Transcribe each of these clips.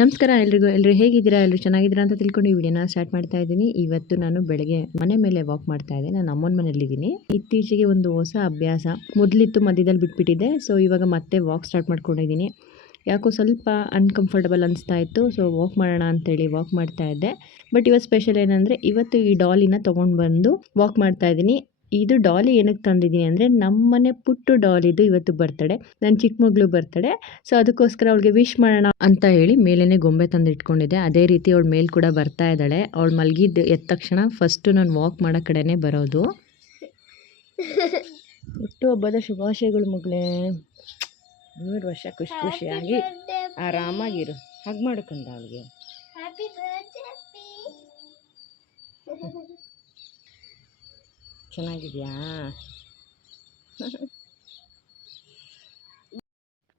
ನಮಸ್ಕಾರ ಎಲ್ರಿಗೂ. ಎಲ್ಲರೂ ಹೇಗಿದ್ದೀರಾ? ಎಲ್ಲರೂ ಚೆನ್ನಾಗಿದ್ದೀರಾ ಅಂತ ತಿಳ್ಕೊಂಡು ಈ ವಿಡಿಯೋನ ಸ್ಟಾರ್ಟ್ ಮಾಡ್ತಾ ಇದ್ದೀನಿ. ಇವತ್ತು ನಾನು ಬೆಳಗ್ಗೆ ಮನೆ ಮೇಲೆ ವಾಕ್ ಮಾಡ್ತಾ ಇದ್ದೆ. ನಾನು ಅಮ್ಮನ ಮನೇಲಿದ್ದೀನಿ. ಇತ್ತೀಚೆಗೆ ಒಂದು ಹೊಸ ಅಭ್ಯಾಸ ಮೊದಲಿತ್ತು, ಮಧ್ಯದಲ್ಲಿ ಬಿಟ್ಬಿಟ್ಟಿದ್ದೆ. ಸೊ ಇವಾಗ ಮತ್ತೆ ವಾಕ್ ಸ್ಟಾರ್ಟ್ ಮಾಡ್ಕೊಂಡಿದ್ದೀನಿ. ಯಾಕೋ ಸ್ವಲ್ಪ ಅನ್ಕಂಫರ್ಟಬಲ್ ಅನಿಸ್ತಾ ಇತ್ತು. ಸೊ ವಾಕ್ ಮಾಡೋಣ ಅಂತೇಳಿ ವಾಕ್ ಮಾಡ್ತಾ ಇದ್ದೆ. ಬಟ್ ಇವತ್ತು ಸ್ಪೆಷಲ್ ಏನಂದರೆ, ಇವತ್ತು ಈ ಡಾಲಿನ ತೊಗೊಂಡು ಬಂದು ವಾಕ್ ಮಾಡ್ತಾ ಇದ್ದೀನಿ. ಇದು ಡಾಲಿ ಏನಕ್ಕೆ ತಂದಿದ್ದೀನಿ ಅಂದರೆ, ನಮ್ಮನೆ ಪುಟ್ಟು ಡಾಲಿದು ಇವತ್ತು ಬರ್ತಡೆ, ನನ್ನ ಚಿಕ್ಕ ಮಗಳು ಬರ್ತಡೆ. ಸೊ ಅದಕ್ಕೋಸ್ಕರ ಅವಳಿಗೆ ವಿಶ್ ಮಾಡೋಣ ಅಂತ ಹೇಳಿ ಮೇಲೇ ಗೊಂಬೆ ತಂದು ಇಟ್ಕೊಂಡಿದ್ದೆ. ಅದೇ ರೀತಿ ಅವಳ ಮೇಲೆ ಕೂಡ ಬರ್ತಾ ಇದ್ದಾಳೆ. ಅವಳು ಮಲಗಿದ್ದು ಎದ್ದ ತಕ್ಷಣ ಫಸ್ಟು ನಾನು ವಾಕ್ ಮಾಡೋ ಕಡೆನೇ ಬರೋದು. ಹುಟ್ಟು ಹಬ್ಬದ ಶುಭಾಶಯಗಳು ಮಗಳೇ. 100 ವರ್ಷ ಖುಷಿ ಖುಷಿಯಾಗಿ ಆರಾಮಾಗಿರು. ಹಗ್ ಮಾಡ್ಕೊಂಡ ಅವಳಿಗೆ. ಚೆನ್ನಾಗಿದೆಯಾ?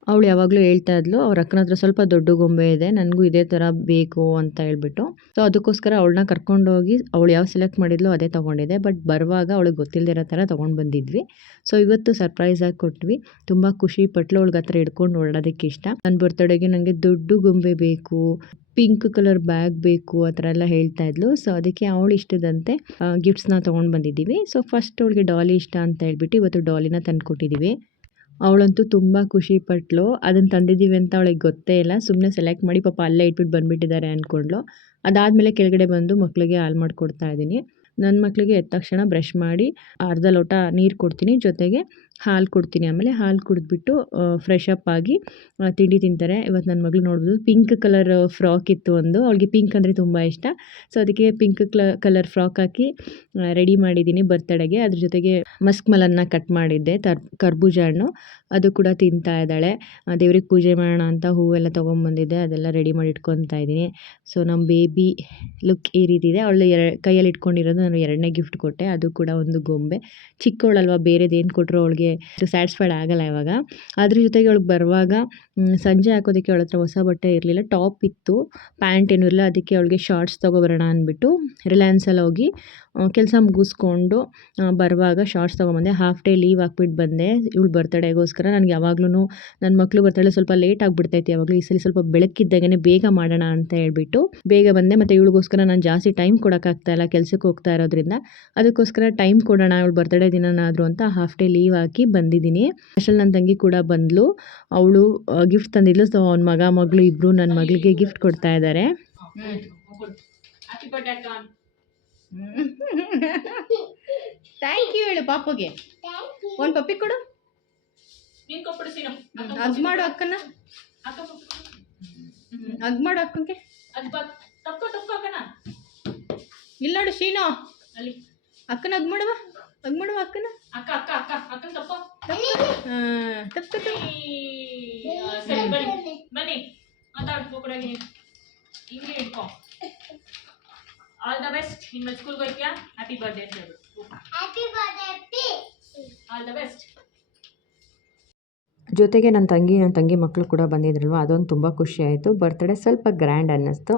ಅವಳು ಯಾವಾಗಲೂ ಹೇಳ್ತಾ ಇದ್ಲು, ಅವ್ರ ಅಕ್ಕನ ಹತ್ರ ಸ್ವಲ್ಪ ದೊಡ್ಡ ಗೊಂಬೆ ಇದೆ, ನನಗೂ ಇದೇ ಥರ ಬೇಕು ಅಂತ ಹೇಳ್ಬಿಟ್ಟು. ಸೊ ಅದಕ್ಕೋಸ್ಕರ ಅವಳನ್ನ ಕರ್ಕೊಂಡೋಗಿ ಅವಳು ಯಾವ ಸೆಲೆಕ್ಟ್ ಮಾಡಿದ್ಲು ಅದೇ ತೊಗೊಂಡಿದ್ದೆ. ಬಟ್ ಬರುವಾಗ ಅವಳಿಗೆ ಗೊತ್ತಿಲ್ಲದಿರೋ ಥರ ತೊಗೊಂಡು ಬಂದಿದ್ವಿ. ಸೊ ಇವತ್ತು ಸರ್ಪ್ರೈಸಾಗಿ ಕೊಟ್ವಿ. ತುಂಬ ಖುಷಿ ಪಟ್ಲು. ಅವಳಿಗೆ ಹತ್ರ ಹಿಡ್ಕೊಂಡು ಓಡಾಡೋದಕ್ಕೆ ಇಷ್ಟ. ನನ್ನ ಬರ್ತಡೆಗೆ ನನಗೆ ದೊಡ್ಡ ಗೊಂಬೆ ಬೇಕು, ಪಿಂಕ್ ಕಲರ್ ಬ್ಯಾಗ್ ಬೇಕು, ಆ ಥರ ಎಲ್ಲ ಹೇಳ್ತಾ ಇದ್ಲು. ಸೊ ಅದಕ್ಕೆ ಅವಳು ಇಷ್ಟದಂತೆ ಗಿಫ್ಟ್ಸ್ನ ತೊಗೊಂಡು ಬಂದಿದ್ದೀವಿ. ಸೊ ಫಸ್ಟ್ ಅವಳಿಗೆ ಡಾಲಿ ಇಷ್ಟ ಅಂತ ಹೇಳ್ಬಿಟ್ಟು ಇವತ್ತು ಡಾಲಿನ ತಂದು ಕೊಟ್ಟಿದ್ದೀವಿ. ಅವಳಂತೂ ತುಂಬ ಖುಷಿ ಪಟ್ಲು. ಅದನ್ನು ತಂದಿದ್ದೀವಿ ಅಂತ ಅವಳಿಗೆ ಗೊತ್ತೇ ಇಲ್ಲ. ಸುಮ್ಮನೆ ಸೆಲೆಕ್ಟ್ ಮಾಡಿ ಪಾಪ ಅಲ್ಲೇ ಇಟ್ಬಿಟ್ಟು ಬಂದುಬಿಟ್ಟಿದ್ದಾರೆ ಅಂದ್ಕೊಂಡ್ಲು. ಅದಾದಮೇಲೆ ಕೆಳಗಡೆ ಬಂದು ಮಕ್ಕಳಿಗೆ ಹಾಲು ಮಾಡಿಕೊಡ್ತಾ ಇದ್ದೀನಿ. ನನ್ನ ಮಕ್ಕಳಿಗೆ ಎದ್ದ ತಕ್ಷಣ ಬ್ರಷ್ ಮಾಡಿ ಅರ್ಧ ಲೋಟ ನೀರು ಕೊಡ್ತೀನಿ, ಜೊತೆಗೆ ಹಾಲು ಕೊಡ್ತೀನಿ. ಆಮೇಲೆ ಹಾಲು ಕುಡಿದ್ಬಿಟ್ಟು ಫ್ರೆಶ್ ಅಪ್ ಆಗಿ ತಿಂಡಿ ತಿಂತಾರೆ. ಇವತ್ತು ನನ್ನ ಮಗಳು ನೋಡ್ಬೋದು, ಪಿಂಕ್ ಕಲರ್ ಫ್ರಾಕ್ ಇತ್ತು ಒಂದು. ಅವಳಿಗೆ ಪಿಂಕ್ ಅಂದರೆ ತುಂಬ ಇಷ್ಟ. ಸೊ ಅದಕ್ಕೆ ಪಿಂಕ್ ಕಲರ್ ಫ್ರಾಕ್ ಹಾಕಿ ರೆಡಿ ಮಾಡಿದ್ದೀನಿ ಬರ್ತಡೆಗೆ. ಅದ್ರ ಜೊತೆಗೆ ಮಸ್ಕ್ ಮಲನ್ನ ಕಟ್ ಮಾಡಿದ್ದೆ, ಕರ್ಬೂಜ ಹಣ್ಣು, ಅದು ಕೂಡ ತಿಂತಾ ಇದ್ದಾಳೆ. ದೇವ್ರಿಗೆ ಪೂಜೆ ಮಾಡೋಣ ಅಂತ ಹೂವೆಲ್ಲ ತೊಗೊಂಬಂದಿದ್ದೆ, ಅದೆಲ್ಲ ರೆಡಿ ಮಾಡಿ ಇಟ್ಕೊತಾ ಇದ್ದೀನಿ. ಸೊ ನಮ್ಮ ಬೇಬಿ ಲುಕ್ ಈ ರೀತಿ ಇದೆ. ಅವಳು ಕೈಯಲ್ಲಿ ಇಟ್ಕೊಂಡಿರೋದು ನಾನು 2ನೇ ಗಿಫ್ಟ್ ಕೊಟ್ಟೆ, ಅದು ಕೂಡ ಒಂದು ಗೊಂಬೆ. ಚಿಕ್ಕವಳಲ್ವ, ಬೇರೆದೇನು ಕೊಟ್ಟರು ಅವಳಿಗೆ ಸ್ಯಾಟಿಸ್ಫೈಡ್ ಆಗಲ್ಲ ಇವಾಗ. ಅದ್ರ ಜೊತೆಗೆ ಅವಳಿಗೆ ಬರುವಾಗ ಸಂಜೆ ಹಾಕೋದಕ್ಕೆ ಅವಳ ಹತ್ರ ಹೊಸ ಬಟ್ಟೆ ಇರಲಿಲ್ಲ, ಟಾಪ್ ಇತ್ತು, ಪ್ಯಾಂಟ್ ಏನೂ ಇರಲಿಲ್ಲ. ಅದಕ್ಕೆ ಅವಳಿಗೆ ಶಾರ್ಟ್ಸ್ ತೊಗೊಬರೋಣ ಅಂದ್ಬಿಟ್ಟು ರಿಲಯನ್ಸಲ್ಲಿ ಹೋಗಿ ಕೆಲಸ ಮುಗಿಸ್ಕೊಂಡು ಬರುವಾಗ ಶಾರ್ಟ್ಸ್ ತೊಗೊಂಬಂದೆ. ಹಾಫ್ ಡೇ ಲೀವ್ ಹಾಕ್ಬಿಟ್ಟು ಬಂದೆ ಇವಳು ಬರ್ತಡೇಗೋಸ್ಕರ. ನನಗೆ ಯಾವಾಗ್ಲೂ ನನ್ನ ಮಕ್ಕಳು ಬರ್ತಡೇ ಸ್ವಲ್ಪ ಲೇಟ್ ಆಗಿಬಿಡ್ತೈತೆ ಯಾವಾಗಲೂ. ಈ ಸಲ ಸ್ವಲ್ಪ ಬೆಳಕಿದ್ದಾಗೇ ಬೇಗ ಮಾಡೋಣ ಅಂತ ಹೇಳ್ಬಿಟ್ಟು ಬೇಗ ಬಂದೆ. ಮತ್ತು ಇವಳಿಗೋಸ್ಕರ ನಾನು ಜಾಸ್ತಿ ಟೈಮ್ ಕೊಡೋಕ್ಕಾಗ್ತಾಯಿಲ್ಲ, ಕೆಲಸಕ್ಕೆ ಹೋಗ್ತಾ ಇರೋದ್ರಿಂದ. ಅದಕ್ಕೋಸ್ಕರ ಟೈಮ್ ಕೊಡೋಣ ಇವಳು ಬರ್ತಡೇ ದಿನನಾದರೂ ಅಂತ ಹಾಫ್ ಡೇ ಲೀವ್ ಹಾಕಿ ಬಂದಿದ್ದೀನಿ. ಅಷ್ಟರಲ್ಲಿ ನನ್ನ ತಂಗಿ ಕೂಡ ಬಂದಳು. ಅವಳು ಗಿಫ್ಟ್ ತಂದಿದ್ಲು. ಸೊ ಅವ್ನ ಮಗಳು ಇಬ್ಬರು ನನ್ನ ಮಗಳಿಗೆ ಗಿಫ್ಟ್ ಕೊಡ್ತಾ ಇದ್ದಾರೆ. ಥ್ಯಾಂಕ್ ಯು ಹೇಳು ಪಾಪುಗೆ. ಒಂದು ಪಪ್ಪಿ ಕೊಡು, ಹಗ್ ಮಾಡು ಅಕ್ಕನ, ಹಗ್ ಮಾಡು ಅಕ್ಕಂಗೆ. ಇಲ್ಲ ನೋಡು ಶೀನು, ಅಕ್ಕನ ಹಗ್ ಮಾಡುವ, ಹಗ್ ಮಾಡುವ ಅಕ್ಕನ. ಬನ್ನಿ ಹಿಂಗೆ ಇಟ್ಕೊ. All the best. ಇನ್ನು ಸ್ಕೂಲ್ಗೆ ಹೋಗ್ತೀಯಾ? ಹ್ಯಾಪಿ ಬರ್ಡೇ ಅಂತ ಹೇಳು. Happy birthday, all the best. ಜೊತೆಗೆ ನನ್ನ ತಂಗಿ ಮಕ್ಕಳು ಕೂಡ ಬಂದಿದ್ರಲ್ವ, ಅದೊಂದು ತುಂಬ ಖುಷಿ ಆಯಿತು. ಬರ್ತಡೇ ಸ್ವಲ್ಪ ಗ್ರ್ಯಾಂಡ್ ಅನ್ನಿಸ್ತು.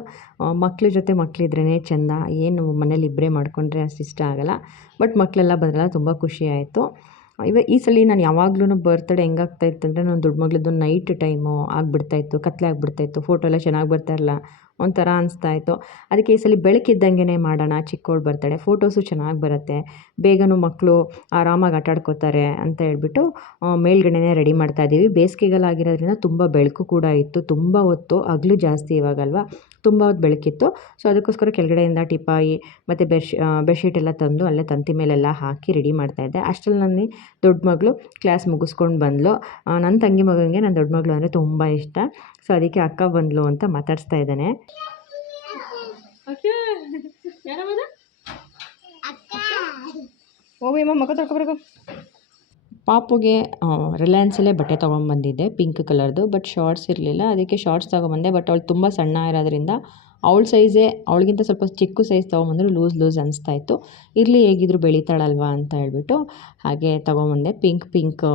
ಮಕ್ಳ ಜೊತೆ ಮಕ್ಕಳಿದ್ರೇ ಚೆಂದ. ಏನು ಮನೇಲಿ ಇಬ್ಬರೇ ಮಾಡಿಕೊಂಡ್ರೆ ಅಷ್ಟು ಇಷ್ಟ ಆಗೋಲ್ಲ. ಬಟ್ ಮಕ್ಕಳೆಲ್ಲ ಬಂದ್ರಲ್ಲ, ತುಂಬ ಖುಷಿ ಆಯಿತು. ಈ ಸಲ ನಾನು ಯಾವಾಗ್ಲೂ ಬರ್ತಡೇ ಹೆಂಗಾಗ್ತಾಯಿತ್ತು ಅಂದರೆ, ನನ್ನ ದೊಡ್ಡ ಮಗಳದ್ದು ನೈಟ್ ಟೈಮು ಆಗಿಬಿಡ್ತಾಯಿತ್ತು, ಕತ್ಲೆ ಆಗಿಬಿಡ್ತಾಯಿತ್ತು, ಫೋಟೋ ಎಲ್ಲ ಚೆನ್ನಾಗಿ ಬರ್ತಾಯಿರಲ್ಲ, ಒಂಥರ ಅನಿಸ್ತಾಯಿತ್ತು. ಅದಕ್ಕೆ ಈ ಸಲ ಬೆಳಕಿದ್ದಂಗೆ ಮಾಡೋಣ, ಚಿಕ್ಕವಳು ಬರ್ತಡೇ, ಫೋಟೋಸು ಚೆನ್ನಾಗಿ ಬರುತ್ತೆ, ಬೇಗನೂ ಮಕ್ಕಳು ಆರಾಮಾಗಿ ಆಟಾಡ್ಕೋತಾರೆ ಅಂತ ಹೇಳ್ಬಿಟ್ಟು ಮೇಲ್ಗಡೆನೇ ರೆಡಿ ಮಾಡ್ತಾಯಿದ್ದೀವಿ. ಬೇಸಿಗೆಗಾಲ ಆಗಿರೋದ್ರಿಂದ ತುಂಬ ಬೆಳಕು ಕೂಡ ಇತ್ತು, ತುಂಬ ಹೊತ್ತು, ಹಗಲು ಜಾಸ್ತಿ ಇವಾಗಲ್ವ, ತುಂಬ ಹೊತ್ತು ಬೆಳಕಿತ್ತು. ಸೊ ಅದಕ್ಕೋಸ್ಕರ ಕೆಳಗಡೆಯಿಂದ ಟಿಪಾಯಿ ಮತ್ತು ಬೆಡ್ಶೀಟ್ ಎಲ್ಲ ತಂದು ಅಲ್ಲೇ ತಂತಿ ಮೇಲೆಲ್ಲ ಹಾಕಿ ರೆಡಿ ಮಾಡ್ತಾಯಿದ್ದೆ. ಅಷ್ಟರಲ್ಲಿ ನನ್ನ ದೊಡ್ಡ ಮಗಳು ಕ್ಲಾಸ್ ಮುಗಿಸ್ಕೊಂಡು ಬಂದಳು. ನನ್ನ ತಂಗಿ ಮಗನಿಗೆ ನನ್ನ ದೊಡ್ಡ ಮಗಳು ಅಂದರೆ ತುಂಬ ಇಷ್ಟ. ಸೊ ಅದಕ್ಕೆ ಅಕ್ಕ ಬಂದಳು ಅಂತ ಮಾತಾಡಿಸ್ತಾ ಇದ್ದಾನೆ. ಹೋಗಿ ಮಕ್ಕ ತಗೊಬರ್ಗು. ಪಾಪುಗೆ ರಿಲಯನ್ಸಲ್ಲೇ ಬಟ್ಟೆ ತೊಗೊಂಬಂದಿದ್ದೆ, ಪಿಂಕ್ ಕಲರ್ದು. ಬಟ್ ಶಾರ್ಟ್ಸ್ ಇರಲಿಲ್ಲ, ಅದಕ್ಕೆ ಶಾರ್ಟ್ಸ್ ತೊಗೊಂಬಂದೆ. ಬಟ್ ಅವಳು ತುಂಬ ಸಣ್ಣ ಇರೋದ್ರಿಂದ ಅವಳ ಸೈಜೇ, ಅವಳಿಗಿಂತ ಸ್ವಲ್ಪ ಚಿಕ್ಕ ಸೈಜ್ ತೊಗೊಂಬಂದ್ರು ಲೂಸ್ ಅನಿಸ್ತಾಯಿತ್ತು. ಇರಲಿ, ಹೇಗಿದ್ರು ಬೆಳೀತಾಳಲ್ವ ಅಂತ ಹೇಳ್ಬಿಟ್ಟು ಹಾಗೆ ತೊಗೊಂಬಂದೆ. ಪಿಂಕ್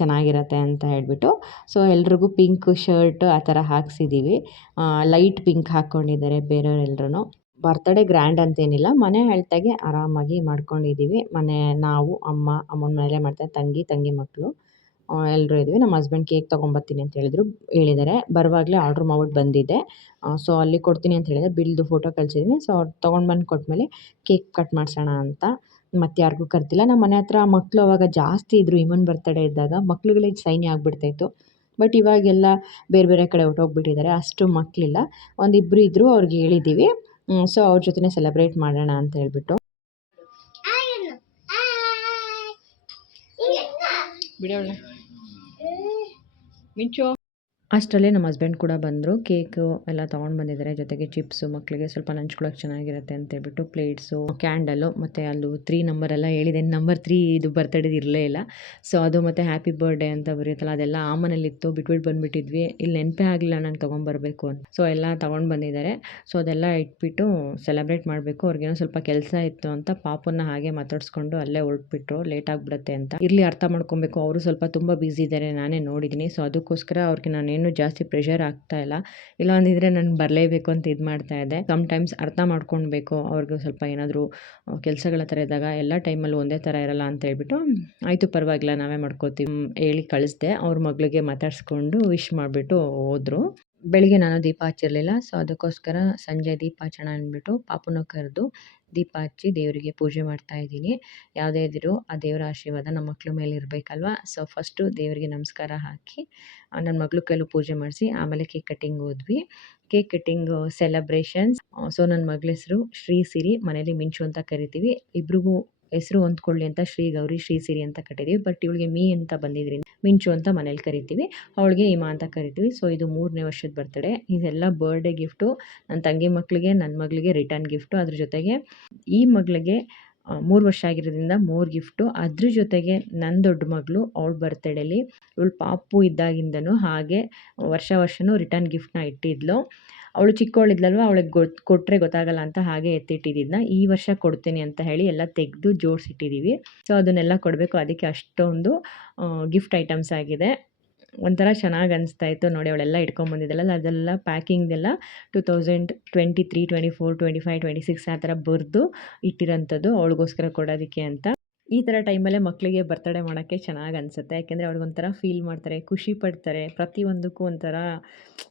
ಚೆನ್ನಾಗಿರತ್ತೆ ಅಂತ ಹೇಳ್ಬಿಟ್ಟು. ಸೊ ಎಲ್ರಿಗೂ ಪಿಂಕ್ ಶರ್ಟ್ ಆ ಥರ ಹಾಕ್ಸಿದ್ದೀವಿ. ಲೈಟ್ ಪಿಂಕ್ ಹಾಕ್ಕೊಂಡಿದ್ದಾರೆ ಬೇರೆಯವರೆಲ್ಲರೂ. ಬರ್ತಡೇ ಗ್ರ್ಯಾಂಡ್ ಅಂತೇನಿಲ್ಲ, ಮನೆ ಅಳತೆಗೆ ಆರಾಮಾಗಿ ಮಾಡ್ಕೊಂಡಿದ್ದೀವಿ. ನಾವು ಅಮ್ಮನ ಮನೇಲೇ ಮಾಡ್ತಾರೆ, ತಂಗಿ ಮಕ್ಕಳು. ಎಲ್ಲರೂ ಇದ್ವಿ. ನಮ್ಮ ಹಸ್ಬೆಂಡ್ ಕೇಕ್ ತೊಗೊಂಬರ್ತೀನಿ ಅಂತ ಹೇಳಿದ್ದಾರೆ. ಬರುವಾಗಲೇ ಆರ್ಡ್ರ್ ಮಾಡ್ಬಿಟ್ಟು ಬಂದಿದ್ದೆ. ಸೊ ಅಲ್ಲಿ ಕೊಡ್ತೀನಿ ಅಂತ ಹೇಳಿದ್ದಾರೆ. ಬಿಲ್ದು ಫೋಟೋ ಕಳಿಸಿದ್ದೀನಿ. ಸೊ ಅವ್ರು ತೊಗೊಂಡು ಬಂದು ಕೊಟ್ಟಮೇಲೆ ಕೇಕ್ ಕಟ್ ಮಾಡಿಸೋಣ ಅಂತ. ಮತ್ತು ಯಾರಿಗೂ ಕರೆದಿಲ್ಲ. ನಮ್ಮ ಮನೆ ಹತ್ರ ಮಕ್ಕಳು ಅವಾಗ ಜಾಸ್ತಿ ಇದ್ದರು. ಇಮನ್ ಬರ್ತಡೇ ಇದ್ದಾಗ ಮಕ್ಳುಗಳಿಗೆ ಶೈನಿ ಆಗಿಬಿಡ್ತಾಯಿತ್ತು. ಬಟ್ ಇವಾಗೆಲ್ಲ ಬೇರೆ ಬೇರೆ ಕಡೆ ಹೊರ್ಟೋಗ್ಬಿಟ್ಟಿದ್ದಾರೆ. ಅಷ್ಟು ಮಕ್ಕಳಿಲ್ಲ. ಒಂದಿಬ್ಬರು ಇದ್ದರು, ಅವ್ರಿಗೆ ಹೇಳಿದ್ದೀವಿ. ಸೊ ಅವ್ರ ಜೊತೆನೇ ಸೆಲೆಬ್ರೇಟ್ ಮಾಡೋಣ ಅಂತ ಹೇಳ್ಬಿಟ್ಟು. ಬಿಡೋಣ ಮಿಂಚು. ಅಷ್ಟರಲ್ಲೇ ನಮ್ಮ ಹಸ್ಬೆಂಡ್ ಕೂಡ ಬಂದರು. ಕೇಕು ಎಲ್ಲ ತೊಗೊಂಡು ಬಂದಿದ್ದಾರೆ. ಜೊತೆಗೆ ಚಿಪ್ಸು, ಮಕ್ಕಳಿಗೆ ಸ್ವಲ್ಪ ನಂಚ್ಕೊಳ್ಳೋಕೆ ಚೆನ್ನಾಗಿರುತ್ತೆ ಅಂತೇಳ್ಬಿಟ್ಟು ಪ್ಲೇಟ್ಸು, ಕ್ಯಾಂಡಲು ಮತ್ತು ಅದು 3 ನಂಬರೆಲ್ಲ ಹೇಳಿದೆ. ನಂಬರ್ 3 ಇದು ಬರ್ತಡೇದು ಇರಲೇ ಇಲ್ಲ. ಸೊ ಅದು ಮತ್ತು ಹ್ಯಾಪಿ ಬರ್ಡೇ ಅಂತ ಬರೆಯುತ್ತಲ್ಲ, ಅದೆಲ್ಲ ಆ ಮನೇಲಿತ್ತು. ಬಿಟ್ಬಿಟ್ಟು ಬಂದುಬಿಟ್ಟಿದ್ವಿ. ಇಲ್ಲಿ ನೆನಪೇ ಆಗಲಿಲ್ಲ ನಂಗೆ ತೊಗೊಂಬರ್ಬೇಕು ಅಂತ. ಸೊ ಎಲ್ಲ ತೊಗೊಂಡು ಬಂದಿದ್ದಾರೆ. ಸೊ ಅದೆಲ್ಲ ಇಟ್ಬಿಟ್ಟು ಸೆಲೆಬ್ರೇಟ್ ಮಾಡಬೇಕು. ಅವ್ರಿಗೇನೋ ಸ್ವಲ್ಪ ಕೆಲಸ ಇತ್ತು ಅಂತ ಪಾಪನ್ನ ಹಾಗೆ ಮಾತಾಡಿಸ್ಕೊಂಡು ಅಲ್ಲೇ ಹೊರಟ್ಬಿಟ್ರು. ಲೇಟ್ ಆಗಿಬಿಡುತ್ತೆ ಅಂತ. ಇರಲಿ, ಅರ್ಥ ಮಾಡ್ಕೊಬೇಕು. ಅವರು ಸ್ವಲ್ಪ ತುಂಬ ಬ್ಯುಸಿ ಇದ್ದಾರೆ, ನಾನೇ ನೋಡಿದ್ದೀನಿ. ಸೊ ಅದಕ್ಕೋಸ್ಕರ ಅವ್ರಿಗೆ ನಾನೇನು ಜಾಸ್ತಿ ಪ್ರೆಷರ್ ಆಗ್ತಾ ಇಲ್ಲ. ಇಲ್ಲ ಅಂದಿದ್ರೆ ನಾನು ಬರಲೇಬೇಕು ಅಂತ ಇದು ಮಾಡ್ತಾ ಇದ್ದೆ. ಸಮ್ಟೈಮ್ಸ್ ಅರ್ಥ ಮಾಡ್ಕೊಳ್ಬೇಕು. ಅವ್ರಿಗೂ ಸ್ವಲ್ಪ ಏನಾದರೂ ಕೆಲಸಗಳ ಥರ ಇದ್ದಾಗ ಎಲ್ಲ ಟೈಮಲ್ಲಿ ಒಂದೇ ಥರ ಇರಲ್ಲ ಅಂತ ಹೇಳ್ಬಿಟ್ಟು, ಆಯಿತು ಪರವಾಗಿಲ್ಲ ನಾವೇ ಮಾಡ್ಕೋತೀವಿ ಹೇಳಿ ಕಳಿಸ್ದೆ. ಅವ್ರ ಮಗಳಿಗೆ ಮಾತಾಡಿಸ್ಕೊಂಡು ವಿಶ್ ಮಾಡಿಬಿಟ್ಟು ಹೋದರು. ಬೆಳಿಗ್ಗೆ ನಾನು ದೀಪ ಹಚ್ಚಿರಲಿಲ್ಲ. ಸೊ ಅದಕ್ಕೋಸ್ಕರ ಸಂಜೆ ದೀಪ ಹಚ್ಚೋಣ ಅಂದ್ಬಿಟ್ಟು ಪಾಪುನ ಕರೆದು ದೀಪ ಹಚ್ಚಿ ದೇವರಿಗೆ ಪೂಜೆ ಮಾಡ್ತಾಯಿದ್ದೀನಿ. ಯಾವುದೇ ಇದ್ದರೂ ಆ ದೇವರ ಆಶೀರ್ವಾದ ನಮ್ಮ ಮಕ್ಳ ಮೇಲೆ ಇರಬೇಕಲ್ವ. ಸೊ ಫಸ್ಟು ದೇವರಿಗೆ ನಮಸ್ಕಾರ ಹಾಕಿ ನನ್ನ ಮಗಳು ಕೈಲೂ ಪೂಜೆ ಮಾಡಿಸಿ ಆಮೇಲೆ ಕೇಕ್ ಕಟ್ಟಿಂಗ್ ಹೋದ್ವಿ. Cake cutting celebrations. ಸೊ ನನ್ನ ಮಗಳ ಹೆಸರು ಶ್ರೀ ಸಿರಿ, ಮನೇಲಿ ಮಿಂಚು ಅಂತ ಕರಿತೀವಿ. ಇಬ್ರಿಗೂ ಹೆಸರು ಹೊಂದ್ಕೊಳ್ಳಿ ಅಂತ ಶ್ರೀ ಗೌರಿ ಶ್ರೀ ಸಿರಿ ಅಂತ ಕಟ್ಟಿದ್ದೀವಿ. ಬಟ್ ಇವಳಿಗೆ ಮೀ ಅಂತ ಬಂದಿದ್ರಿಂದ ಮಿಂಚು ಅಂತ ಮನೇಲಿ ಕರಿತೀವಿ. ಅವಳಿಗೆ ಹಿಮಾ ಅಂತ ಕರಿತೀವಿ. ಸೊ ಇದು 3ನೇ ವರ್ಷದ ಬರ್ತಡೇ. ಇದೆಲ್ಲ ಬರ್ಡೇ ಗಿಫ್ಟು. ನನ್ನ ತಂಗಿ ಮಕ್ಕಳಿಗೆ, ನನ್ನ ಮಗಳಿಗೆ ರಿಟರ್ನ್ ಗಿಫ್ಟು. ಅದ್ರ ಜೊತೆಗೆ ಈ ಮಗಳಿಗೆ 3 ವರ್ಷ ಆಗಿರೋದ್ರಿಂದ 3 ಗಿಫ್ಟು. ಅದ್ರ ಜೊತೆಗೆ ನನ್ನ ದೊಡ್ಡ ಮಗಳು ಅವಳ ಬರ್ತಡೇಲಿ ಇವಳು ಪಾಪು ಇದ್ದಾಗಿಂದನೂ ಹಾಗೆ ವರ್ಷವೂ ರಿಟರ್ನ್ ಗಿಫ್ಟನ್ನ ಇಟ್ಟಿದ್ಲು. ಅವಳು ಚಿಕ್ಕವಳಿದ್ಲಲ್ವ, ಅವಳಿಗೆ ಕೊಟ್ಟರೆ ಗೊತ್ತಾಗಲ್ಲ ಅಂತ ಹಾಗೆ ಎತ್ತಿಟ್ಟಿದ್ದನ್ನ ಈ ವರ್ಷ ಕೊಡ್ತೀನಿ ಅಂತ ಹೇಳಿ ಎಲ್ಲ ತೆಗೆದು ಜೋಡಿಸಿಟ್ಟಿದ್ದೀವಿ. ಸೊ ಅದನ್ನೆಲ್ಲ ಕೊಡಬೇಕು. ಅದಕ್ಕೆ ಅಷ್ಟೊಂದು ಗಿಫ್ಟ್ ಐಟಮ್ಸ್ ಆಗಿದೆ. ಒಂಥರ ಚೆನ್ನಾಗಿ ಅನಿಸ್ತಾಯಿತ್ತು ನೋಡಿ. ಅವಳೆಲ್ಲ ಇಟ್ಕೊಂಬಂದಿದ್ದಲ್ಲ, ಅದೆಲ್ಲ ಪ್ಯಾಕಿಂಗ್ದೆಲ್ಲ 2023, 24, 25, 26 ಆ ಥರ ಬರೆದು ಇಟ್ಟಿರೋಂಥದ್ದು ಅವಳಿಗೋಸ್ಕರ ಕೊಡೋದಕ್ಕೆ ಅಂತ. ಈ ಥರ ಟೈಮಲ್ಲೇ ಮಕ್ಕಳಿಗೆ ಬರ್ತಡೇ ಮಾಡೋಕ್ಕೆ ಚೆನ್ನಾಗಿ ಅನಿಸುತ್ತೆ. ಯಾಕೆಂದರೆ ಅವ್ರಿಗೊಂಥರ ಫೀಲ್ ಮಾಡ್ತಾರೆ, ಖುಷಿ ಪಡ್ತಾರೆ, ಪ್ರತಿಯೊಂದಕ್ಕೂ ಒಂಥರ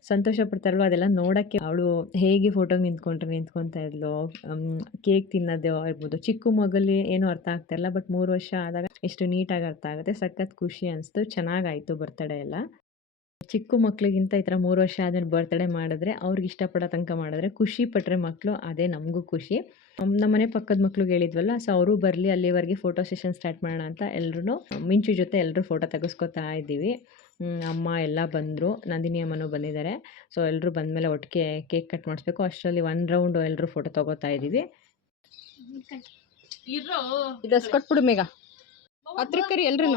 ಸಂತೋಷ ಪಡ್ತಾರಲ್ವ. ಅದೆಲ್ಲ ನೋಡೋಕ್ಕೆ ಅವಳು ಹೇಗೆ ಫೋಟೋಗೆ ನಿಂತ್ಕೊತಾ ಇದ್ಲು, ಕೇಕ್ ತಿನ್ನೋದು ಇರ್ಬೋದು. ಚಿಕ್ಕ ಮಗಲ್ಲಿ ಏನೂ ಅರ್ಥ ಆಗ್ತಾಯಿಲ್ಲ, ಬಟ್ 3 ವರ್ಷ ಆದಾಗ ಎಷ್ಟು ನೀಟಾಗಿ ಅರ್ಥ ಆಗುತ್ತೆ. ಸಖತ್ ಖುಷಿ ಅನಿಸ್ತು. ಚೆನ್ನಾಗಾಯಿತು ಬರ್ತಡೇ ಎಲ್ಲ. ಚಿಕ್ಕ ಮಕ್ಕಳಿಗಿಂತ ಈ ಥರ 3 ವರ್ಷ ಆದ್ಮೇಲೆ ಬರ್ತಡೇ ಮಾಡಿದ್ರೆ, ಅವ್ರಿಗೆ ಇಷ್ಟಪಡೋ ತನಕ ಮಾಡಿದ್ರೆ, ಖುಷಿ ಪಟ್ಟರೆ ಮಕ್ಕಳು, ಅದೇ ನಮಗೂ ಖುಷಿ. ನಮ್ಮ ಮನೆ ಪಕ್ಕದ ಮಕ್ಳಿಗೆ ಹೇಳಿದ್ವಲ್ಲ, ಸೊ ಅವರು ಬರಲಿ, ಅಲ್ಲಿವರೆಗೆ ಫೋಟೋ ಸೆಷನ್ ಸ್ಟಾರ್ಟ್ ಮಾಡೋಣ ಅಂತ ಎಲ್ಲರೂ ಮಿಂಚು ಜೊತೆ ಎಲ್ಲರೂ ಫೋಟೋ ತೆಗೆಸ್ಕೊತಾ ಇದ್ದೀವಿ. ಅಮ್ಮ ಎಲ್ಲ ಬಂದರು, ನಂದಿನಿ ಅಮ್ಮನೂ ಬಂದಿದ್ದಾರೆ. ಸೊ ಎಲ್ಲರೂ ಬಂದಮೇಲೆ ಒಟ್ಟಿಗೆ ಕೇಕ್ ಕಟ್ ಮಾಡಿಸ್ಬೇಕು. ಅಷ್ಟರಲ್ಲಿ 1 ರೌಂಡು ಎಲ್ಲರೂ ಫೋಟೋ ತೊಗೋತಾ ಇದ್ದೀವಿ. ಇದಷ್ಟು ಕೊಟ್ಬಿಡು ಮೇಘ, ಹತ್ರ ಕರಿ ಎಲ್ರೂ.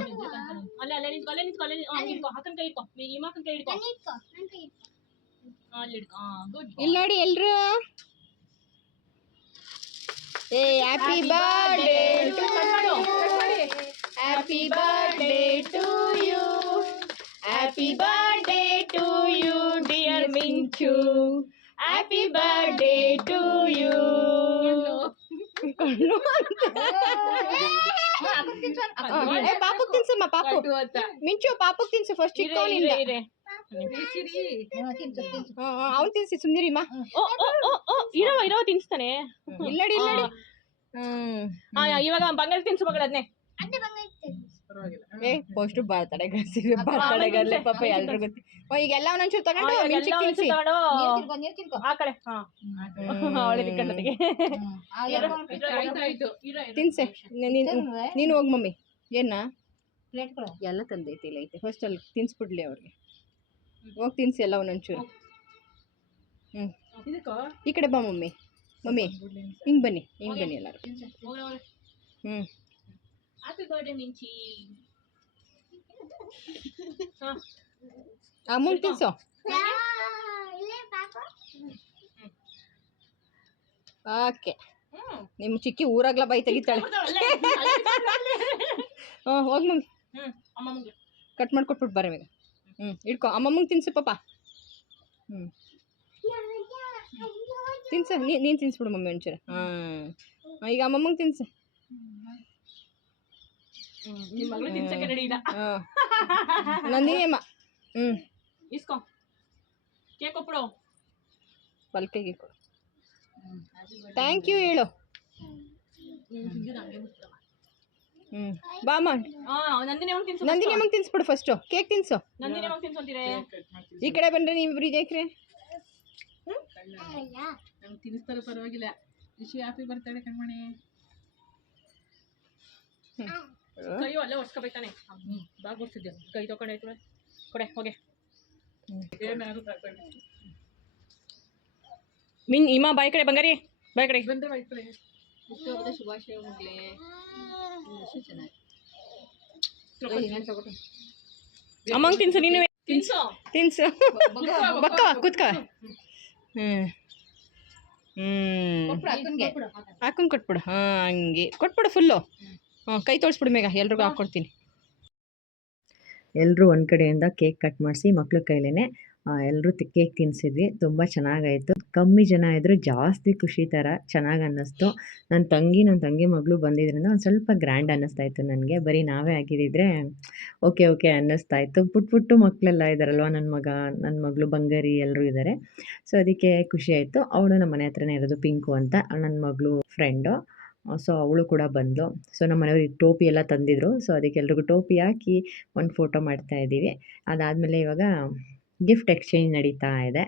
ಇಲ್ಲಿ ನೋಡಿ ಎಲ್ರು. ಏ happy birthday to you, happy birthday to you, happy birthday to you dear Minchu, happy birthday to you. ಪಾಪಕ್ ತಿನ್ಸಮ್ಮ, ಪಾಪು ಮಿಂಚು ಪಾಪಕ್ ತಿನ್ಸು ಫಸ್ಟ್. ಚಿಕ್ಕವನಿಂದ ಅವ್ನು ತಿನ್ಸಿ ಸುಮ್ನಿರಿಮ್ಮ. ಇರೋ ತಿನ್ಸ್ತಾನೆ. ಇಲ್ಲಡಿ ಇಲ್ಲಡಿ. ಇವಾಗ ಬಂಗಾರ ತಿನ್ಸು ಮಗಳದ್ನೇ. ಏ ಫಸ್ಟ್ ಬರ್ತಡೆಗಲ್ಲೇ ಪಾಪ ಎಲ್ರು ಗೊತ್ತಿ. ಈಗೆಲ್ಲ ಒಂದೊಂಚೂರು ತಗೊಂಡು ಮಿಂಚಿಗೆ ತಿನ್ಸಿ. ಆ ಕಡೆ ಅವಳಿಗೆ ಕಣ್ಣದಿಗೆ ತಿನ್ಸೆ. ನೀನು ಹೋಗಿ ಮಮ್ಮಿ. ಏನ ಎಲ್ಲ ತಂದೈತಿ ಇಲ್ಲ ಐತೆ. ಫಸ್ಟ್ ಅಲ್ಲಿ ತಿನ್ಸ್ಬಿಡ್ಲಿ ಅವ್ರಿಗೆ. ಹೋಗಿ ತಿನ್ಸಿ ಎಲ್ಲ ಒಂದೊಂಚೂರು. ಈ ಕಡೆ ಬಾ ಮಮ್ಮಿ. ಮಮ್ಮಿ ಹಿಂಗೆ ಬನ್ನಿ, ಹಿಂಗೆ ಬನ್ನಿ ಎಲ್ಲರೂ. Happy birthday Minchi. ಅಮ್ಮಂಗೆ ತಿನ್ಸು. ಓಕೆ. ನಿಮ್ಮ ಚಿಕ್ಕಿ ಊರಾಗ್ಲ ಬೈ ತೆಗಿತಾಳೆ. ಹೋಗಿ ಮಮ್ಮಿ ಕಟ್ ಮಾಡ್ಕೊಟ್ಬಿಟ್ಟು ಬರ ಈಗ. ಇಡ್ಕೊ. ಅಮ್ಮಮ್ಮಂಗೆ ತಿನ್ಸು ಪಾಪ. ತಿನ್ಸ. ನೀನು ತಿನ್ಸ್ಬಿಡು ಮಮ್ಮಿ ಒಂಚೂರು. ಈಗ ಅಮ್ಮಮ್ಮಂಗೆ ತಿನ್ಸು. ನಿಮ್ಮ ಮಗಳು ತಿನ್ಸಕ್ಕೆ ರೆಡಿ ಇಲ್ಲ. ನಂದಿನಿ ಅಮ್ಮ ಇಸ್ಕೋ ಕೇಕ್ ಕೊಟ್ಬಿಡು. ಬಲ್ಕೆಗೆ ಕೊಡು. ಥ್ಯಾಂಕ್ ಯು ಹೇಳು. ಬಾ ಅಮ್ಮ. ನಂದಿನಿ ಅಮ್ಮ ತಿನ್ಸು. ನಂದಿನಿ ಅಮ್ಮಂಗೆ ತಿನ್ಸ್ಬಿಡು ಫಸ್ಟು. ಕೇಕ್ ತಿನ್ಸು. ನಂದಿನಿ ಅಮ್ಮ ತಿನ್ಸಂತೀರಿ. ಈ ಕಡೆ ಬಂದರೆ ನೀವು ಇಬ್ರು ಇದೇಕ್ರಿ. ನಂಗೆ ತಿನ್ನಿಸ್ತಾರೆ ಪರವಾಗಿಲ್ಲ. ಖುಷಿ ಹ್ಯಾಪಿ ಬರ್ತಡೆ ಕಣ್ಮಣಿ. ಕೈಯು ಅಲ್ಲೇ ಒಡ್ಸ್ಕೊಬೇಕಾನೆ. ಬಾಗ್ ಬಿಡ್ತಿದ್ದೆ ಕೈ ತೊಗೊಂಡಾಯ್ತು ಕೊಡೆ ಹೋಗೆ. ಮಿಂಗ್ ಇಮ್ಮ ಬಾಯ್ ಕಡೆ ಬಂಗಾರಿ ಬಾಯ್ ಕಡೆ ಬಂದ್ರೆ ಬಾಯ್ ಕಡೆ. ಶುಭಾಶಯ ಮಗಳೇ. ಚೆನ್ನಾಗಿ ಅಮ್ಮಂಗೆ ತಿನ್ಸು. ನೀನು ತಿನ್ಸು ತಿನ್ಸು. ಬಕ್ಕ ಕೂತ್ಕ. ಹಾಕೊಂಡು ಕೊಟ್ಬಿಡು. ಹಂಗೆ ಕೊಟ್ಬಿಡು ಫುಲ್ಲು. ಕೈ ತೋರಿಸ್ಬಿಡು ಮೇಗ. ಎಲ್ರಿಗೂ ಹಾಕ್ಕೊಡ್ತೀನಿ. ಎಲ್ಲರೂ ಒಂದು ಕಡೆಯಿಂದ ಕೇಕ್ ಕಟ್ ಮಾಡಿಸಿ ಮಕ್ಳ ಕೈಲೇ ಎಲ್ಲರೂ ಕೇಕ್ ತಿನ್ನಿಸಿದ್ವಿ. ತುಂಬ ಚೆನ್ನಾಗಾಯಿತು. ಕಮ್ಮಿ ಜನ ಇದ್ದರೂ ಜಾಸ್ತಿ ಖುಷಿ ಥರ ಚೆನ್ನಾಗಿ ಅನ್ನಿಸ್ತು. ನನ್ನ ತಂಗಿ ಮಗಳು ಬಂದಿದ್ದರಿಂದ ಒಂದು ಸ್ವಲ್ಪ ಗ್ರ್ಯಾಂಡ್ ಅನ್ನಿಸ್ತಾಯಿತ್ತು ನನಗೆ. ಬರೀ ನಾವೇ ಆಗಿದ್ದಿದ್ರೆ ಓಕೆ ಅನ್ನಿಸ್ತಾಯಿತ್ತು. ಪುಟ್ಟು ಮಕ್ಕಳೆಲ್ಲ ಇದ್ದಾರಲ್ವ, ನನ್ನ ಮಗಳು ಬಂಗಾರಿ ಎಲ್ಲರೂ ಇದ್ದಾರೆ. ಸೊ ಅದಕ್ಕೆ ಖುಷಿ ಆಯಿತು. ಅವಳು ನಮ್ಮ ಮನೆ ಹತ್ರನೇ ಇರೋದು, ಪಿಂಕು ಅಂತ ನನ್ನ ಮಗಳು ಫ್ರೆಂಡು. ಸೊ ಅವಳು ಕೂಡ ಬಂದಳು. ಸೊ ನಮ್ಮ ಮನೆಯವ್ರಿಗೆ ಟೋಪಿ ಎಲ್ಲ ತಂದಿದ್ರು. ಸೊ ಅದಕ್ಕೆ ಎಲ್ರಿಗೂ ಟೋಪಿ ಹಾಕಿ ಒಂದು ಫೋಟೋ ಮಾಡ್ತಾಯಿದ್ದೀವಿ. ಅದಾದಮೇಲೆ ಇವಾಗ ಗಿಫ್ಟ್ ಎಕ್ಸ್ಚೇಂಜ್ ನಡೀತಾ ಇದೆ.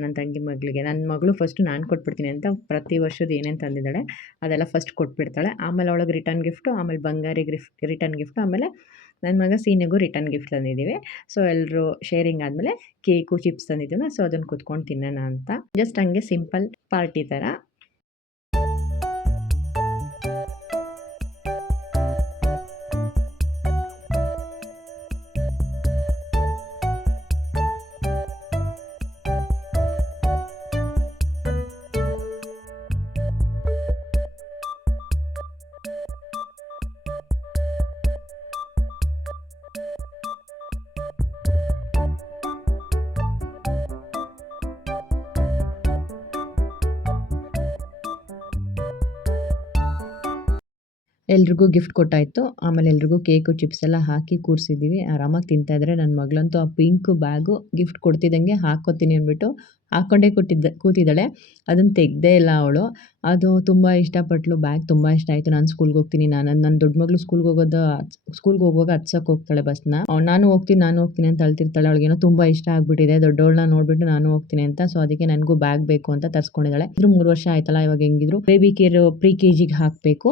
ನನ್ನ ತಂಗಿ ಮಗಳಿಗೆ ನನ್ನ ಮಗಳು ಫಸ್ಟು ನಾನು ಕೊಟ್ಬಿಡ್ತೀನಿ ಅಂತ ಪ್ರತಿ ವರ್ಷದ ಏನೇನು ತಂದಿದ್ದಾಳೆ ಅದೆಲ್ಲ ಫಸ್ಟ್ ಕೊಟ್ಬಿಡ್ತಾಳೆ. ಆಮೇಲೆ ಅವಳಿಗೆ ರಿಟರ್ನ್ ಗಿಫ್ಟು, ಆಮೇಲೆ ಬಂಗಾರಿಗೆ ರಿಟರ್ನ್ ಗಿಫ್ಟು, ಆಮೇಲೆ ನನ್ನ ಮಗ ಸೀನಿಗೂ ರಿಟರ್ನ್ ಗಿಫ್ಟ್ ತಂದಿದ್ದೀವಿ. ಸೊ ಎಲ್ಲರೂ ಶೇರಿಂಗ್ ಆದಮೇಲೆ ಕೇಕು ಚಿಪ್ಸ್ ತಂದಿದ್ದೀವಿ. ಸೊ ಅದನ್ನು ಕುತ್ಕೊಂಡು ತಿನ್ನೋಣ ಅಂತ ಜಸ್ಟ್ ಹಂಗೆ ಸಿಂಪಲ್ ಪಾರ್ಟಿ ಥರ. ಎಲ್ರಿಗೂ ಗಿಫ್ಟ್ ಕೊಟ್ಟಾಯಿತು. ಆಮೇಲೆ ಎಲ್ರಿಗೂ ಕೇಕು ಚಿಪ್ಸ್ ಎಲ್ಲ ಹಾಕಿ ಕೂರಿಸಿದ್ದೀವಿ. ಆರಾಮಾಗಿ ತಿಂತಾಯಿದ್ರೆ. ನನ್ನ ಮಗಳಂತೂ ಆ ಪಿಂಕ್ ಬ್ಯಾಗು ಗಿಫ್ಟ್ ಕೊಡ್ತಿದ್ದಂಗೆ ಹಾಕ್ಕೋತೀನಿ ಅಂದ್ಬಿಟ್ಟು ಹಾಕ್ಕೊಂಡೇ ಕೂತಿದ್ದಾಳೆ. ಅದನ್ನು ತೆಗೆದೇ ಇಲ್ಲ ಅವಳು. ಅದು ತುಂಬ ಇಷ್ಟಪಟ್ಟಳು. ಬ್ಯಾಗ್ ತುಂಬ ಇಷ್ಟ ಆಯಿತು. ನಾನು ಸ್ಕೂಲ್ಗೆ ಹೋಗ್ತೀನಿ, ನನ್ನ ದೊಡ್ಡ ಮಗಳು ಸ್ಕೂಲ್ಗೆ ಹೋಗುವಾಗ ಹತ್ಸಕ್ಕೆ ಹೋಗ್ತಾಳೆ ಬಸ್ನ. ನಾನು ಹೋಗ್ತೀನಿ ಅಂತ ಅಳ್ತಿರ್ತಾಳೆ. ಅವಳಿಗೇನೋ ತುಂಬ ಇಷ್ಟ ಆಗಿಬಿಟ್ಟಿದೆ. ದೊಡ್ಡವಳನ್ನ ನೋಡಿಬಿಟ್ಟು ನಾನು ಹೋಗ್ತೀನಿ ಅಂತ. ಸೊ ಅದಕ್ಕೆ ನನಗೂ ಬ್ಯಾಗ್ ಬೇಕು ಅಂತ ತರಿಸ್ಕೊಂಡಿದ್ದಾಳೆ. ಇದ್ರು 3 ವರ್ಷ ಆಯ್ತಲ್ಲ, ಇವಾಗ ಹೆಂಗಿದ್ರು ಬೇಬಿ ಕೇರ್ ಪ್ರೀ KGಗೆ ಹಾಕಬೇಕು.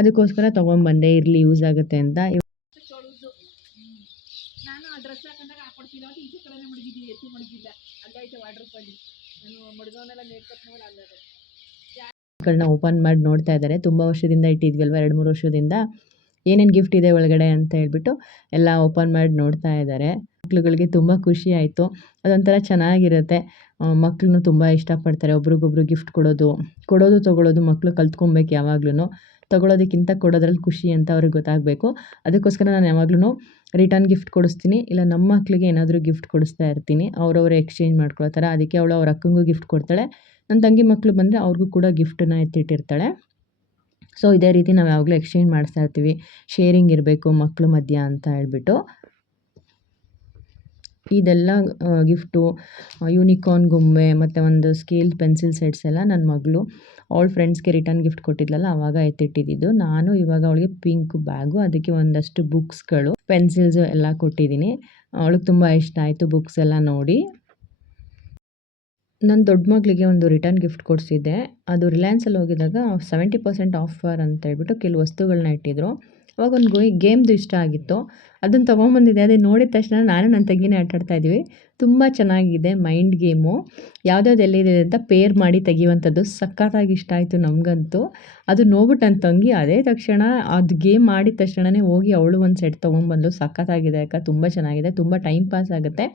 ಅದಕ್ಕೋಸ್ಕರ ತೊಗೊಂಡ್ಬಂದೆ, ಇರಲಿ ಯೂಸ್ ಆಗುತ್ತೆ ಅಂತ. ನಾನು ಆ ಡ್ರೆಸ್ ಹಾಕೊಂಡಾಗ ಹಾಕೊಡ್ತಿಲ್ಲ ಅಂತ ಈಚೆ ಕಡೆನೇ ಮಡಗಿದ್ದೀನಿ, ಎತ್ತಿ ಮಡಗಿಲ್ಲ. ಅಲ್ಲೈತೆ ವಾರ್ಡ್ರೋಬಲ್ಲಿ ನಾನು ಮಡ್ಗವನ್ನೆಲ್ಲ ಮೇಕಪ್ ಮಾಡಿ ಅಲ್ಲದೆ ಗಳನ್ನ ಓಪನ್ ಮಾಡಿ ನೋಡ್ತಾ ಇದ್ದಾರೆ. ತುಂಬ ವರ್ಷದಿಂದ ಇಟ್ಟಿದ್ವಲ್ವ, 2-3 ವರ್ಷದಿಂದ ಏನೇನು ಗಿಫ್ಟ್ ಇದೆ ಒಳಗಡೆ ಅಂತ ಹೇಳ್ಬಿಟ್ಟು ಎಲ್ಲ ಓಪನ್ ಮಾಡಿ ನೋಡ್ತಾ ಇದ್ದಾರೆ. ಮಕ್ಳುಗಳಿಗೆ ತುಂಬ ಖುಷಿ ಆಯಿತು. ಅದೊಂಥರ ಚೆನ್ನಾಗಿರುತ್ತೆ. ಮಕ್ಕಳನ್ನು ತುಂಬ ಇಷ್ಟಪಡ್ತಾರೆ. ಒಬ್ರಿಗೊಬ್ರು ಗಿಫ್ಟ್ ಕೊಡೋದು ತೊಗೊಳೋದು ಮಕ್ಕಳು ಕಲ್ತ್ಕೊಬೇಕು. ಯಾವಾಗ್ಲೂ ತೊಗೊಳೋದಕ್ಕಿಂತ ಕೊಡೋದ್ರಲ್ಲಿ ಖುಷಿ ಅಂತ ಅವ್ರಿಗೆ ಗೊತ್ತಾಗಬೇಕು. ಅದಕ್ಕೋಸ್ಕರ ನಾನು ಯಾವಾಗ್ಲೂ ರಿಟರ್ನ್ ಗಿಫ್ಟ್ ಕೊಡಿಸ್ತೀನಿ, ಇಲ್ಲ ನಮ್ಮ ಮಕ್ಕಳಿಗೆ ಏನಾದರೂ ಗಿಫ್ಟ್ ಕೊಡಿಸ್ತಾ ಇರ್ತೀನಿ. ಅವರವರು ಎಕ್ಸ್ಚೇಂಜ್ ಮಾಡ್ಕೊಳ್ತಾರೆ. ಅದಕ್ಕೆ ಅವಳು ಅವ್ರ ಅಕ್ಕಂಗೂ ಗಿಫ್ಟ್ ಕೊಡ್ತಾಳೆ. ನನ್ನ ತಂಗಿ ಮಕ್ಕಳು ಬಂದರೆ ಅವ್ರಿಗೂ ಕೂಡ ಗಿಫ್ಟನ್ನ ಎತ್ತಿಟ್ಟಿರ್ತಾಳೆ. ಸೊ ಇದೇ ರೀತಿ ನಾವು ಯಾವಾಗಲೂ ಎಕ್ಸ್ಚೇಂಜ್ ಮಾಡಿಸ್ತಾ ಇರ್ತೀವಿ. ಶೇರಿಂಗ್ ಇರಬೇಕು ಮಕ್ಕಳ ಮಧ್ಯ ಅಂತ ಹೇಳ್ಬಿಟ್ಟು. ಇದೆಲ್ಲ ಗಿಫ್ಟು ಯೂನಿಕಾರ್ನ್ ಗೊಂಬೆ ಮತ್ತು ಒಂದು ಸ್ಕೇಲ್ ಪೆನ್ಸಿಲ್ ಸೆಟ್ಸ್ ಎಲ್ಲ ನನ್ನ ಮಗಳು ಅವಳ ಫ್ರೆಂಡ್ಸ್ಗೆ ರಿಟರ್ನ್ ಗಿಫ್ಟ್ ಕೊಟ್ಟಿದ್ಲಲ್ಲ ಆವಾಗ ಎತ್ತಿಟ್ಟಿದ್ದು. ನಾನು ಇವಾಗ ಅವಳಿಗೆ ಪಿಂಕ್ ಬ್ಯಾಗು, ಅದಕ್ಕೆ ಒಂದಷ್ಟು ಬುಕ್ಸ್ಗಳು, ಪೆನ್ಸಿಲ್ಸು ಎಲ್ಲ ಕೊಟ್ಟಿದ್ದೀನಿ. ಅವಳಿಗೆ ತುಂಬ ಇಷ್ಟ ಆಯಿತು ಬುಕ್ಸ್ ಎಲ್ಲ ನೋಡಿ. ನನ್ನ ದೊಡ್ಡ ಮಗಳಿಗೆ ಒಂದು ರಿಟರ್ನ್ ಗಿಫ್ಟ್ ಕೊಡಿಸಿದ್ದೆ. ಅದು ರಿಲಯನ್ಸಲ್ಲಿ ಹೋಗಿದ್ದಾಗ 70% ಆಫರ್ ಅಂತ ಹೇಳ್ಬಿಟ್ಟು ಕೆಲವು ವಸ್ತುಗಳನ್ನ ಇಟ್ಟಿದ್ರು. ಅವಾಗ ಒಂದು ಗೇಮ್ದು ಇಷ್ಟ ಆಗಿತ್ತು, ಅದನ್ನು ತೊಗೊಂಬಂದಿದ್ದೆ. ಅದನ್ನು ನೋಡಿದ ತಕ್ಷಣ ನಾನು ನನ್ನ ತಂಗಿನೇ ಆಟಾಡ್ತಾಯಿದ್ವಿ. ತುಂಬ ಚೆನ್ನಾಗಿದೆ ಮೈಂಡ್ ಗೇಮು. ಯಾವ್ದ್ಯಾವ್ದು ಎಲ್ಲಿದೆ ಅಂತ ಪೇರ್ ಮಾಡಿ ತೆಗಿಯುವಂಥದ್ದು ಸಖತ್ತಾಗಿ ಇಷ್ಟ ಆಯಿತು ನಮಗಂತೂ. ಅದು ನೋಡ್ಬಿಟ್ಟು ನನ್ನ ತಂಗಿ ಅದೇ ತಕ್ಷಣ ಅದು ಗೇಮ್ ಮಾಡಿದ ತಕ್ಷಣವೇ ಹೋಗಿ ಅವಳು ಒಂದು ಸೆಟ್ ತೊಗೊಂಬಂದು. ಸಖತ್ತಾಗಿದೆ ಅಕ್ಕ, ತುಂಬ ಚೆನ್ನಾಗಿದೆ, ತುಂಬ ಟೈಮ್ ಪಾಸ್ ಆಗುತ್ತೆ,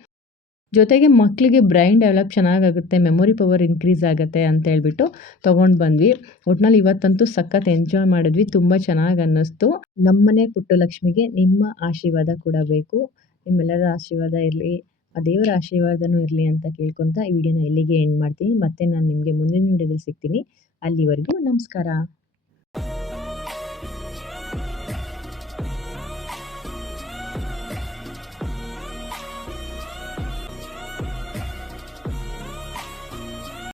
ಜೊತೆಗೆ ಮಕ್ಕಳಿಗೆ ಬ್ರೈನ್ ಡೆವಲಪ್ ಚೆನ್ನಾಗಾಗುತ್ತೆ, ಮೆಮೊರಿ ಪವರ್ ಇನ್ಕ್ರೀಸ್ ಆಗುತ್ತೆ ಅಂತ ಹೇಳ್ಬಿಟ್ಟು ತೊಗೊಂಡು ಬಂದ್ವಿ. ಒಟ್ನಲ್ಲಿ ಇವತ್ತಂತೂ ಸಖತ್ ಎಂಜಾಯ್ ಮಾಡಿದ್ವಿ. ತುಂಬ ಚೆನ್ನಾಗಿ ಅನ್ನಿಸ್ತು. ನಮ್ಮನೆ ಪುಟ್ಟಲಕ್ಷ್ಮಿಗೆ ನಿಮ್ಮ ಆಶೀರ್ವಾದ ಕೂಡ ಬೇಕು. ನಿಮ್ಮೆಲ್ಲರ ಆಶೀರ್ವಾದ ಇರಲಿ, ಆ ದೇವರ ಆಶೀರ್ವಾದನೂ ಇರಲಿ ಅಂತ ಕೇಳ್ಕೊತ ಈ ವಿಡಿಯೋನ ಇಲ್ಲಿಗೆ ಎಂಡ್ ಮಾಡ್ತೀನಿ. ಮತ್ತೆ ನಾನು ನಿಮಗೆ ಮುಂದಿನ ವಿಡಿಯೋದಲ್ಲಿ ಸಿಗ್ತೀನಿ. ಅಲ್ಲಿವರೆಗೂ ನಮಸ್ಕಾರ.